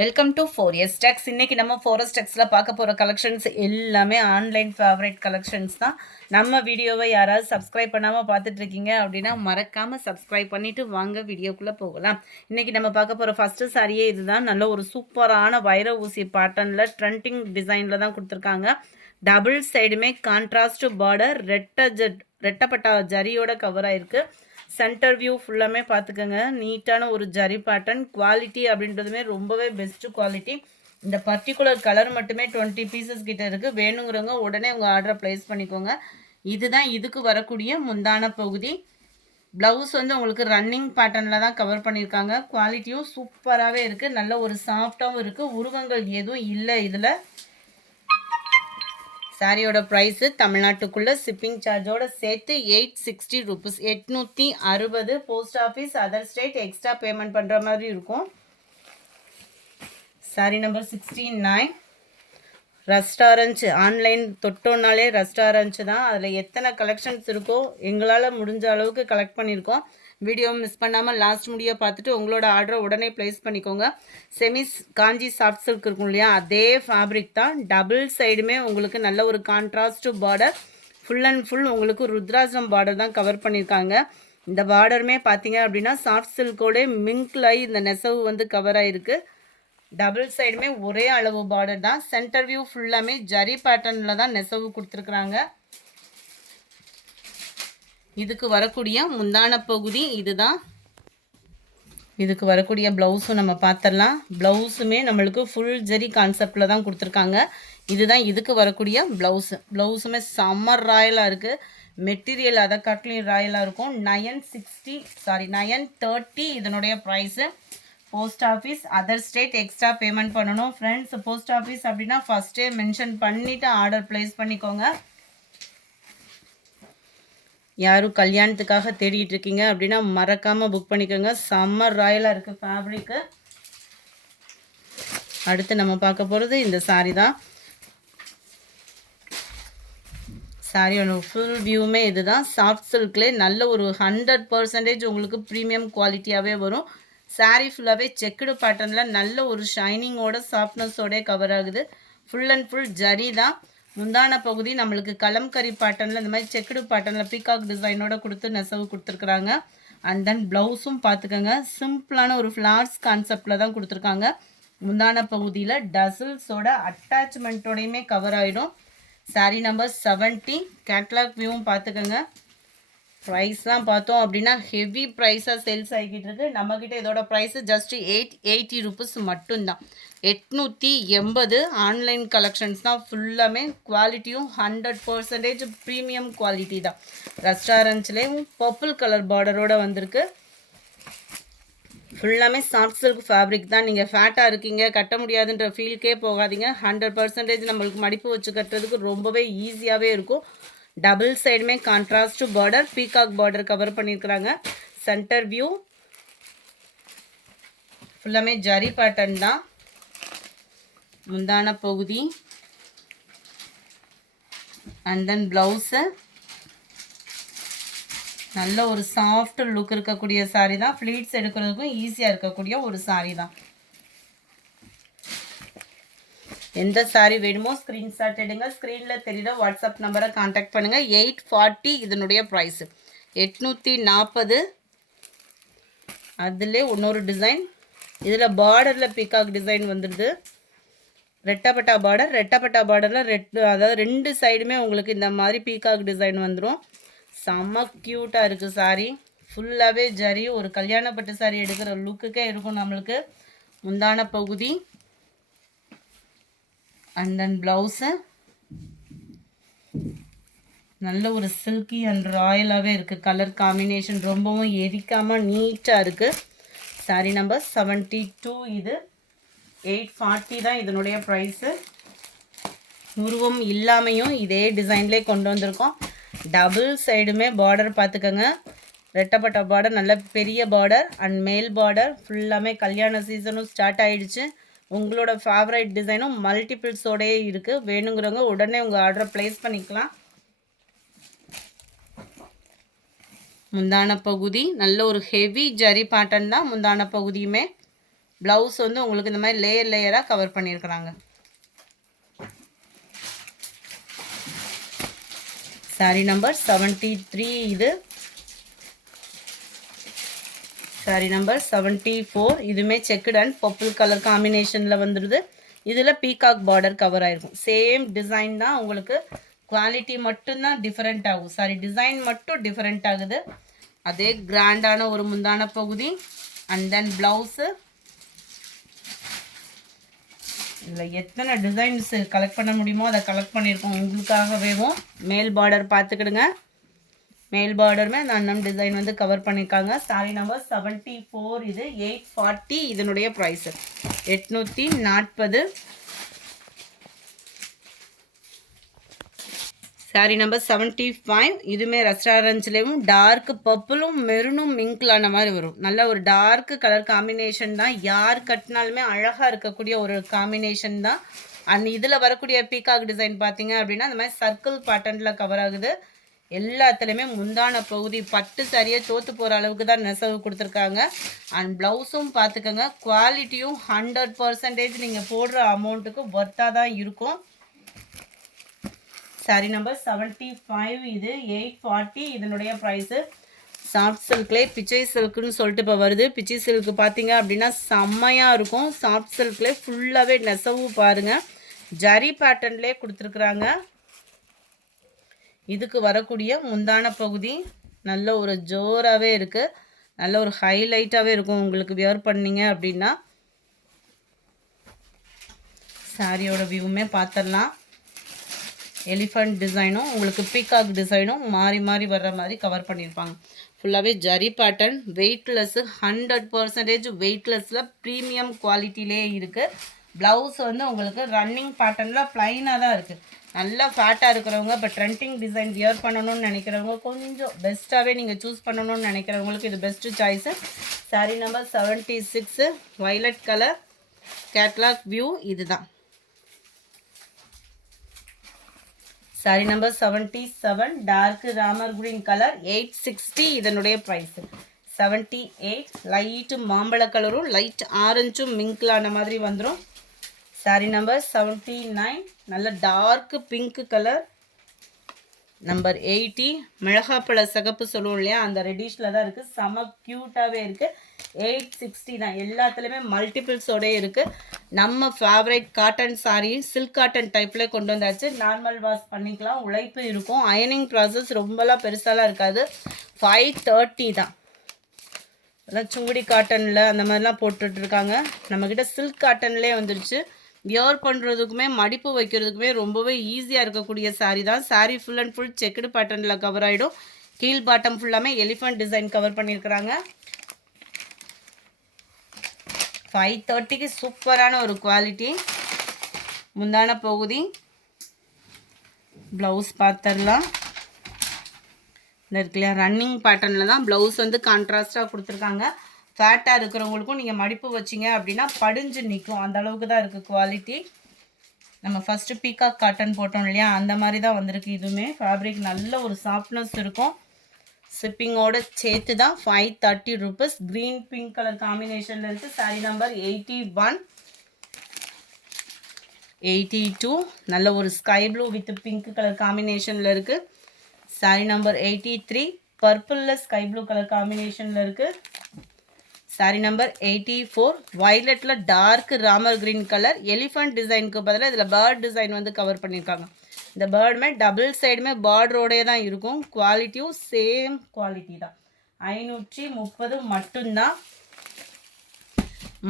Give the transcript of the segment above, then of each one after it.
Welcome to 4S Techs. இன்னைக்கு நம்ம 4S Techsல பார்க்க போகிற கலெக்ஷன்ஸ் எல்லாமே ஆன்லைன் ஃபேவரட் கலெக்ஷன்ஸ் தான். நம்ம வீடியோவை யாராவது சப்ஸ்கிரைப் பண்ணாமல் பார்த்துட்டு இருக்கீங்க அப்படின்னா மறக்காமல் சப்ஸ்கிரைப் பண்ணிவிட்டு வாங்க வீடியோக்குள்ளே போகலாம். இன்றைக்கி நம்ம பார்க்க போகிற ஃபஸ்ட்டு சாரியே இதுதான். நல்ல ஒரு சூப்பரான வைர ஊசி பேட்டர்னில் ட்ரெண்டிங் டிசைனில் தான் கொடுத்துருக்காங்க. டபுள் சைடுமே கான்ட்ராஸ்ட் பார்டர் ரெட்டப்பட்டா ஜரியோட கவர் ஆயிருக்கு. சென்டர் வியூ ஃபுல்லாமே பார்த்துக்கோங்க. நீட்டான ஒரு ஜரி பேட்டர்ன். குவாலிட்டி அப்படின்றதுமே ரொம்பவே பெஸ்ட்டு குவாலிட்டி. இந்த பர்டிகுலர் கலர் மட்டுமே 20 பீசஸ் கிட்ட இருக்குது. வேணுங்கிறவங்க உடனே உங்கள் ஆர்டரை ப்ளேஸ் பண்ணிக்கோங்க. இதுதான் இதுக்கு வரக்கூடிய முந்தான பகுதி. ப்ளவுஸ் வந்து உங்களுக்கு ரன்னிங் பேட்டர்னில் தான் கவர் பண்ணியிருக்காங்க. குவாலிட்டியும் சூப்பராகவே இருக்குது. நல்ல ஒரு சாஃப்டாகவும் இருக்குது. உருவங்கள் எதுவும் இல்லை இதில். சாரியோட ப்ரைஸு தமிழ்நாட்டுக்குள்ளே ஷிப்பிங் சார்ஜோடு சேர்த்து 860 rupees, 860. Post office other state extra payment பண்ணுற மாதிரி இருக்கும். சாரி நம்பர் 69. ரெஸ்டாரண்ட்ஸ் ஆன்லைன் தொட்டோன்னாலே ரெஸ்டாரண்ட்ஸ் தான். அதில் எத்தனை கலெக்ஷன்ஸ் இருக்கோ எங்களால் முடிஞ்ச அளவுக்கு கலெக்ட் பண்ணியிருக்கோம். வீடியோ மிஸ் பண்ணாமல் லாஸ்ட் முடிய பார்த்துட்டு உங்களோட ஆர்டரை உடனே ப்ளேஸ் பண்ணிக்கோங்க. செமிஸ் காஞ்சி சாஃப்ட் சில்க் இருக்கும் இல்லையா, அதே ஃபேப்ரிக் தான். டபுள் சைடுமே உங்களுக்கு நல்ல ஒரு contrast border. Full and full உங்களுக்கு ருத்ராஜம் பார்டர் தான் கவர் பண்ணியிருக்காங்க. இந்த பார்டருமே பார்த்தீங்க அப்படின்னா சாஃப்ட் சில்கோட மிங்க்லாகி இந்த நெசவு வந்து கவர் ஆகிருக்கு. டபுள் சைடுமே ஒரே அளவு பார்டர் தான். சென்டர் வியூ ஃபுல்லாமே ஜரி பேட்டர்னில் தான் நெசவு கொடுத்துருக்குறாங்க. இதுக்கு வரக்கூடிய முந்தான பகுதி இதுதான். இதுக்கு வரக்கூடிய ப்ளவுஸும் நம்ம பார்த்துடலாம். ப்ளவுஸுமே நம்மளுக்கு ஃபுல் ஜெரி கான்செப்டில் தான் கொடுத்துருக்காங்க. இதுதான் இதுக்கு வரக்கூடிய ப்ளவுஸுமே சம்மர் ராயலாக இருக்குது. மெட்டீரியல் அதை காட்டிலையும் ராயலாக இருக்கும். 930 இதனுடைய price. Post office other state extra payment பண்ணணும். ஃப்ரெண்ட்ஸ், போஸ்ட் ஆஃபீஸ் அப்படின்னா ஃபஸ்ட்டே மென்ஷன் பண்ணிவிட்டு ஆர்டர் ப்ளேஸ் பண்ணிக்கோங்க. யாரும் கல்யாணத்துக்காக தேடிட்டு இருக்கீங்க அப்படின்னா மறக்காமல் புக் பண்ணிக்கோங்க. சம்மர் ராயலாக இருக்குது ஃபேப்ரிக்கு. அடுத்து நம்ம பார்க்க போகிறது இந்த சாரீ தான். சாரியோட ஃபுல் வியூமே இது தான். சாஃப்ட் சில்க்லேயே நல்ல ஒரு 100% உங்களுக்கு ப்ரீமியம் குவாலிட்டியாகவே வரும். சாரீ ஃபுல்லாகவே செக்குடு பேட்டர்னில் நல்ல ஒரு ஷைனிங்கோட சாஃப்ட்னஸோட கவர் ஆகுது. ஃபுல் அண்ட் ஃபுல் ஜரி தான். முந்தான பகுதி நம்மளுக்கு கலம்கரி பேட்டர்னில் இந்த மாதிரி செக்குடு பேட்டர்னில் பீகாக் டிசைனோட கொடுத்து நெசவு கொடுத்துருக்குறாங்க. அண்ட் தென் ப்ளவுஸும் பார்த்துக்கோங்க. சிம்பிளான ஒரு ஃப்ளார்ஸ் கான்செப்டில் தான் கொடுத்துருக்காங்க. முந்தான பகுதியில் டசில்ஸோட அட்டாச்மெண்ட்டோடையுமே கவர் ஆகிடும். சாரீ நம்பர் 70. கேட்லாக் வியூவும் பார்த்துக்கோங்க. ப்ரைஸ்லாம் பார்த்தோம் அப்படின்னா ஹெவி ப்ரைஸாக சேல்ஸ் ஆகிக்கிட்டு இருக்குது. நம்மக்கிட்ட இதோட ப்ரைஸு ஜஸ்ட்டு 880 ருபீஸ் மட்டும்தான். 880. ஆன்லைன் கலெக்ஷன்ஸ் தான் ஃபுல்லாமே. குவாலிட்டியும் 100% ப்ரீமியம் குவாலிட்டி தான். ரெஸ்டாரண்ட்ஸ்லேயும் பர்பிள் கலர் பார்டரோடு வந்திருக்கு. ஃபுல்லாமே சாஃப்ட் சில்க் ஃபேப்ரிக் தான். நீங்கள் ஃபேட்டாக இருக்கீங்க, கட்ட முடியாதுன்ற ஃபீல்க்கே போகாதீங்க. 100% நம்மளுக்கு மடிப்பு வச்சு கட்டுறதுக்கு ரொம்பவே ஈஸியாகவே இருக்கும். டபுள் சைடுமே contrast border, peacock border cover பண்ணியிருக்கிறாங்க. சென்டர் வியூ ஃபுல்லாமே ஜரி பேட்டர்ன் தான். முந்தான பகுதி அண்ட் தென் ப்ளவுஸு நல்ல ஒரு சாஃப்ட் லுக் இருக்கக்கூடிய சாரீ தான். ஃப்ளீட்ஸ் எடுக்கிறதுக்கும் ஈஸியாக இருக்கக்கூடிய ஒரு சாரீ தான். எந்த சாரீ வேணுமோ ஸ்க்ரீன்ஷாட் எடுங்க. ஸ்க்ரீனில் தெரியுற வாட்ஸ்அப் நம்பரை கான்டாக்ட் பண்ணுங்கள். 840 இதனுடைய ப்ரைஸு. 840. அதில் இன்னொரு டிசைன். இதில் பார்டரில் பீகாக் டிசைன் வந்துடுது. ரெட்டப்பட்டா பார்டரில் அதாவது 2 சைடுமே உங்களுக்கு இந்த மாதிரி பீகாக் டிசைன் வந்துடும். செம்ம க்யூட்டாக இருக்குது சாரீ. ஃபுல்லாகவே ஜரி. ஒரு கல்யாணப்பட்டு சாரீ எடுக்கிற லுக்குக்கே இருக்கும் நம்மளுக்கு. முந்தான பகுதி அண்ட் தென் ப்ளவுஸு நல்ல ஒரு சில்கி அண்ட் ராயலாகவே இருக்குது. கலர் காம்பினேஷன் ரொம்பவும் எரிக்காமல் நீட்டாக இருக்குது. சாரீ நம்பர் 72 இது. 840 தான் இதனுடைய ப்ரைஸு. உருவம் இல்லாமையும் இதே டிசைன்லேயே கொண்டு வந்திருக்கோம். டபுள் சைடுமே பார்டர் பார்த்துக்கோங்க. ரெட்டப்பட்ட பார்டர், நல்ல பெரிய பார்டர் அண்ட் மேல் பார்டர். ஃபுல்லாமே கல்யாண சீசனும் ஸ்டார்ட் ஆகிடுச்சு. உங்களோட ஃபேவரைட் டிசைனும் மல்டிபிள்ஸோடையே இருக்குது. வேணுங்கிறவங்க உடனே உங்கள் ஆர்டரை ப்ளேஸ் பண்ணிக்கலாம். முந்தான பகுதி நல்ல ஒரு ஹெவி ஜரி பேட்டர்ன் தான். முந்தான பகுதியுமே ப்ளவுஸ் வந்து உங்களுக்கு இந்த மாதிரி லேயர் லேயராக கவர் பண்ணியிருக்கிறாங்க. சாரி நம்பர் 73 இது. சாரி நம்பர் 74 இதுவுமே செக்குட் அண்ட் பர்பிள் கலர் காம்பினேஷனில் வந்துடுது. இதில் பீகாக் பார்டர் கவர் ஆகிருக்கும். சேம் டிசைன் தான், உங்களுக்கு குவாலிட்டி மட்டும்தான் டிஃப்ரெண்ட் ஆகும். சாரி, டிசைன் மட்டும் டிஃப்ரெண்ட் ஆகுது. அதே கிராண்டான ஒரு முந்தான பகுதி அண்ட் தென் ப்ளவுஸு. இதில் எத்தனை டிசைன்ஸ் கலெக்ட் பண்ண முடியுமோ அதை கலெக்ட் பண்ணியிருக்கோம் உங்களுக்காகவேவும். மேல் பார்டர் பார்த்துக்கிடுங்க. மேல் பார்டருமே அந்த அன்னம் டிசைன் வந்து கவர் பண்ணியிருக்காங்க. சாரி நம்பர் 74 இது. 840 இதனுடைய ப்ரைஸு 840. சாரி நம்பர் 75 இதுவுமே ரெஸ்டாரண்ட்ஸ்லேயும் டார்க் பர்பிளும் மெரூனும் மிங்கிளான மாதிரி வரும். நல்ல ஒரு டார்க் கலர் காம்பினேஷன் தான். யார் கட்டினாலுமே அழகாக இருக்கக்கூடிய ஒரு காம்பினேஷன் தான். அண்ட் இதில் வரக்கூடிய பீகாக் டிசைன் பார்த்தீங்க அப்படின்னா அந்த மாதிரி சர்க்கிள் பேட்டர்னில் கவர் ஆகுது. எல்லாத்துலேயுமே முந்தான பகுதி பட்டு சரியை தோற்று போகிற அளவுக்கு தான் நெசவு கொடுத்துருக்காங்க. அண்ட் ப்ளவுஸும் பார்த்துக்கோங்க. குவாலிட்டியும் 100% நீங்கள் போடுற அமௌண்ட்டுக்கு ஒர்த்தாக தான் இருக்கும். சாரி நம்பர் 75 இது. 840 இதனுடைய ப்ரைஸு. சாஃப்ட் சில்க்லேயே பிச்சை சில்க்குன்னு சொல்லிட்டு இப்போ வருது. பிச்சை சில்க்கு பார்த்தீங்க அப்படின்னா செம்மையாக இருக்கும். சாஃப்ட் சில்க்லேயே ஃபுல்லாகவே நெசவு பாருங்கள், ஜரி பேட்டர்ன்லேயே கொடுத்துருக்குறாங்க. இதுக்கு வரக்கூடிய முந்தான பகுதி நல்ல ஒரு ஜோராகவே இருக்குது. நல்ல ஒரு ஹைலைட்டாகவே இருக்கும் உங்களுக்கு வியர் பண்ணிங்க அப்படின்னா. சாரியோட வியூவுமே பார்த்துடலாம். எலிஃபண்ட் டிசைனும் உங்களுக்கு பீகாக் டிசைனும் மாறி மாறி வர்ற மாதிரி கவர் பண்ணியிருப்பாங்க. ஃபுல்லாகவே ஜரி பேட்டர்ன், வெயிட்லெஸ்ஸு, 100% வெயிட்லெஸ்ஸில் ப்ரீமியம் குவாலிட்டிலே இருக்குது. ப்ளவுஸ் வந்து உங்களுக்கு ரன்னிங் பேட்டர்னில் ப்ளைனாக தான் இருக்குது. நல்லா ஃபேட்டாக இருக்கிறவங்க, இப்போ ட்ரெண்டிங் டிசைன் வியர் பண்ணணும்னு நினைக்கிறவங்க, கொஞ்சம் பெஸ்ட்டாகவே நீங்கள் சூஸ் பண்ணணும்னு நினைக்கிறவங்களுக்கு இது best choice. Sari number 76 violet colour catalogue view இதுதான். Sari number 77 dark Ramar green colour 860 இதனுடைய ப்ரைஸு. 78 லைட்டு மாம்பழ கலரும் லைட் ஆரஞ்சும் மிங்கிளான மாதிரி வந்துடும். சாரி நம்பர் 79 நல்ல டார்க் பிங்க் கலர். நம்பர் 80 மிளகாப்பழ சகப்பு சொல்லுவோம் இல்லையா, அந்த ரெடிஷில் தான் இருக்குது. செம க்யூட்டாகவே இருக்குது. 860 தான். எல்லாத்துலேயுமே மல்டிபிள்ஸோடய இருக்குது. நம்ம favourite cotton sari silk cotton டைப்பில் கொண்டு வந்தாச்சு. நார்மல் வாஷ் பண்ணிக்கலாம், உழைப்பு இருக்கும். அயனிங் ப்ராசஸ் ரொம்பலாம் பெருசாலாம் இருக்காது. 530 தான். அதான் சுங்குடி காட்டனில் அந்த மாதிரிலாம் போட்டுட்ருக்காங்க. நம்மக்கிட்ட சில்க் காட்டன்லேயே வந்துருச்சு. வியர் பண்ணுறதுக்குமே மடிப்பு வைக்கிறதுக்குமே ரொம்பவே ஈஸியாக இருக்கக்கூடிய சாரீ தான். Sari full and full checked பேட்டர்னில் கவர் ஆகிடும். கீழ் பாட்டம் ஃபுல்லாமே எலிஃபண்ட் டிசைன் கவர் பண்ணியிருக்கிறாங்க. 530க்கு சூப்பரான ஒரு குவாலிட்டி. முந்தான பகுதி ப்ளவுஸ் பார்த்துடலாம். இந்த இருக்குல்லையா ரன்னிங் பேட்டர்னில் தான் ப்ளவுஸ் வந்து கான்ட்ராஸ்டாக கொடுத்துருக்காங்க. ஃபேட்டாக இருக்கிறவங்களுக்கும் நீங்கள் மடிப்பு வச்சிங்க அப்படின்னா படிஞ்சு நிற்கும், அந்த அளவுக்கு தான் இருக்குது குவாலிட்டி. நம்ம ஃபஸ்ட்டு பீகாக் காட்டன் போட்டோம் இல்லையா, அந்த மாதிரி தான் வந்திருக்கு. இதுவுமே ஃபேப்ரிக் நல்ல ஒரு சாஃப்ட்னஸ் இருக்கும். ஷிப்பிங்கோடு சேர்த்து தான் 530 rupees. க்ரீன் பிங்க் கலர் காம்பினேஷனில் இருக்குது. சாரி நம்பர் 81 82 நல்ல ஒரு sky blue with pink colour காம்பினேஷனில் இருக்குது. சாரி நம்பர் 83 பர்பிளில் ஸ்கை ப்ளூ கலர் காம்பினேஷனில் இருக்குது. சாரி நம்பர் 84 வயலட்டில் dark Ramar green colour. Elephant டிசைனுக்கு பதிலாக இதில் பேர்ட் டிசைன் வந்து கவர் பண்ணியிருக்காங்க. இந்த பேர்டுமே டபுள் சைடுமே பார்டரோடே தான் இருக்கும். குவாலிட்டியும் சேம் குவாலிட்டி தான். 530 மட்டும்தான்.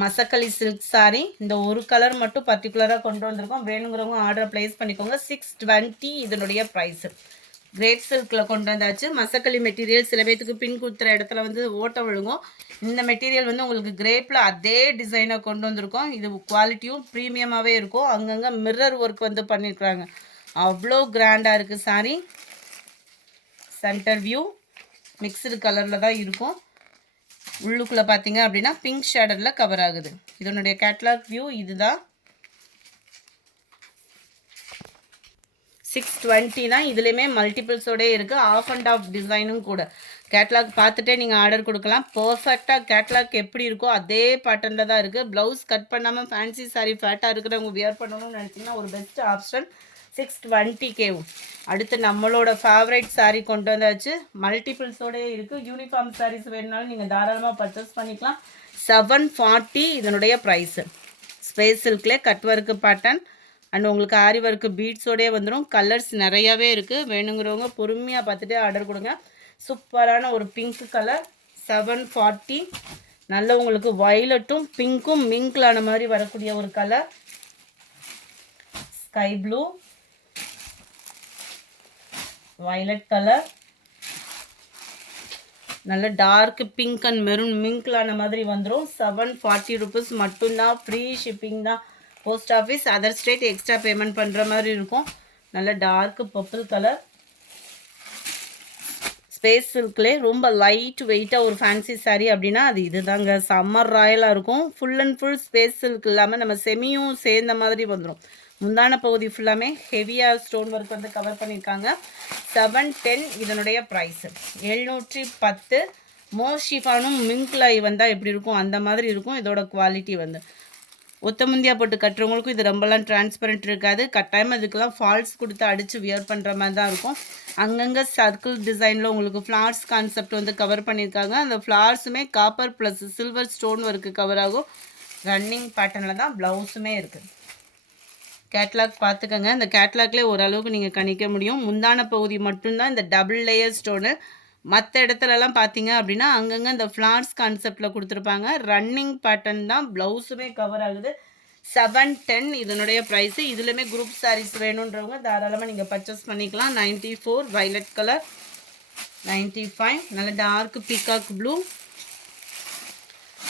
மசக்களி சில்க் சாரீ இந்த ஒரு கலர் மட்டும் பர்டிகுலராக கொண்டு வந்திருக்கோம். வேணுங்கிறவங்க ஆர்டர் ப்ளேஸ் பண்ணிக்கோங்க. 620 இதனுடைய ப்ரைஸு. கிரேப் சில்கில் கொண்டு வந்தாச்சு. மசக்களி மெட்டீரியல் சில பேத்துக்கு பின் குத்துற இடத்துல வந்து ஓட்ட விழுங்கும். இந்த மெட்டீரியல் வந்து உங்களுக்கு கிரேப்பில் அதே டிசைனை கொண்டு வந்திருக்கோம். இது குவாலிட்டியும் ப்ரீமியமாகவே இருக்கும். அங்கங்கே மிரர் ஒர்க் வந்து பண்ணியிருக்கிறாங்க. அவ்வளோ கிராண்டாக இருக்குது சாரீ. சென்டர் வியூ மிக்சடு கலரில் தான் இருக்கும். உள்ளுக்குள்ளே பார்த்தீங்க அப்படின்னா பிங்க் ஷேடரில் கவர் ஆகுது. இதனுடைய கேட்லாக் வியூ இதுதான். 620 தான். இதுலேயுமே மல்டிபிள்ஸோடே இருக்குது. ஆஃப் அண்ட் ஆஃப் டிசைனும் கூட. கேட்லாக் பார்த்துட்டே நீங்கள் ஆர்டர் கொடுக்கலாம். பர்ஃபெக்டாக கேட்லாக் எப்படி இருக்கோ அதே பேட்டர்னில் தான் இருக்குது. ப்ளவுஸ் கட் பண்ணாமல் ஃபேன்சி சாரீ ஃபேட்டாக இருக்கிறவங்க வியர் பண்ணணும்னு நினச்சிங்கன்னா ஒரு பெஸ்ட் ஆப்ஷன் 620K. அடுத்து நம்மளோட ஃபேவரட் சாரீ கொண்டு வந்தாச்சு. மல்டிபிள்ஸோடய இருக்குது. யூனிஃபார்ம் சாரீஸ் வேணுனாலும் நீங்கள் தாராளமாக பர்ச்சேஸ் பண்ணிக்கலாம். 740 இதனுடைய ப்ரைஸு. ஸ்பேஸ் சில்க்லே கட் ஒர்க்கு பேட்டர்ன் அண்ட் உங்களுக்கு ஆரி ஒர்க்கு பீட்ஸோடய வந்துடும். கலர்ஸ் நிறையாவே இருக்குது. வேணுங்கிறவங்க பொறுமையாக பார்த்துட்டு ஆர்டர் கொடுங்க. சூப்பரான ஒரு பிங்க் கலர் 740. நல்ல உங்களுக்கு வயலட்டும் பிங்க்கும் மிங்க்லான மாதிரி வரக்கூடிய ஒரு colour. Sky blue, violet colour, நல்ல டார்க் பிங்க் அண்ட் மெரூன் மிங்க்லான மாதிரி வந்துடும். 740 ருபீஸ் மட்டும்தான். ஃப்ரீ ஷிப்பிங் தான். Post office other state extra payment பண்ணுற மாதிரி இருக்கும். நல்ல டார்க் பர்பிள் கலர். ஸ்பேஸ் சில்க்லே ரொம்ப லைட் வெயிட்டாக ஒரு ஃபேன்சி சாரீ அப்படின்னா அது இது தாங்க. சம்மர் ராயலாக இருக்கும். Full and full space silk இல்லாமல் நம்ம செமியும் சேர்ந்த மாதிரி வந்துடும். முந்தான பகுதி ஃபுல்லாமே ஹெவியாக ஸ்டோன் ஒர்க் வந்து கவர் பண்ணியிருக்காங்க. 710 இதனுடைய ப்ரைஸு. 710. மோர் ஷிஃபானும் மிங்க்லாய் வந்தால் எப்படி இருக்கும் அந்த மாதிரி இருக்கும். இதோட குவாலிட்டி வந்து ஒத்த முந்தியா போட்டு கட்டுறவங்களுக்கும் இது ரொம்பலாம் டிரான்ஸ்பரண்ட் இருக்காது. கட்டாயமாக இதுக்கெல்லாம் ஃபால்ஸ் கொடுத்து அடித்து வியர் பண்ணுற மாதிரி தான் இருக்கும். அங்கங்கே சர்க்கிள் டிசைனில் உங்களுக்கு ஃப்ளார்ஸ் கான்செப்ட் வந்து கவர் பண்ணியிருக்காங்க. அந்த ஃப்ளார்ஸுமே copper plus silver stone work cover ஆகும். ரன்னிங் பேட்டர்னில் தான் ப்ளவுஸுமே இருக்குது. கேட்லாக் பார்த்துக்கோங்க. இந்த கேட்லாக்லேயே ஓரளவுக்கு நீங்கள் கணிக்க முடியும். முந்தான பகுதி மட்டும்தான் இந்த டபுள் லேயர் ஸ்டோனு. மற்ற இடத்துலலாம் பார்த்தீங்க அப்படின்னா அங்கங்கே இந்த ஃப்ளார்ஸ் கான்செப்டில் கொடுத்துருப்பாங்க. ரன்னிங் பேட்டர்ன் தான். ப்ளவுஸுமே கவர் ஆகுது. 710 இதனுடைய ப்ரைஸு. இதுலேயுமே குரூப் சாரீஸ் வேணுன்றவங்க தாராளமாக நீங்கள் பர்ச்சேஸ் பண்ணிக்கலாம். 94 வயலட் கலர், 95 நல்ல டார்க் பீகாக் ப்ளூ,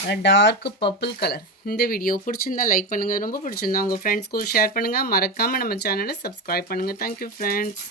நல்ல டார்க் பர்பிள் கலர். இந்த வீடியோ பிடிச்சிருந்தா லைக் பண்ணுங்கள். ரொம்ப பிடிச்சிருந்தா உங்கள் ஃப்ரெண்ட்ஸ்க்கும் ஷேர் பண்ணுங்கள். மறக்காமல் நம்ம சேனலை சப்ஸ்கிரைப் பண்ணுங்கள். Thank you friends.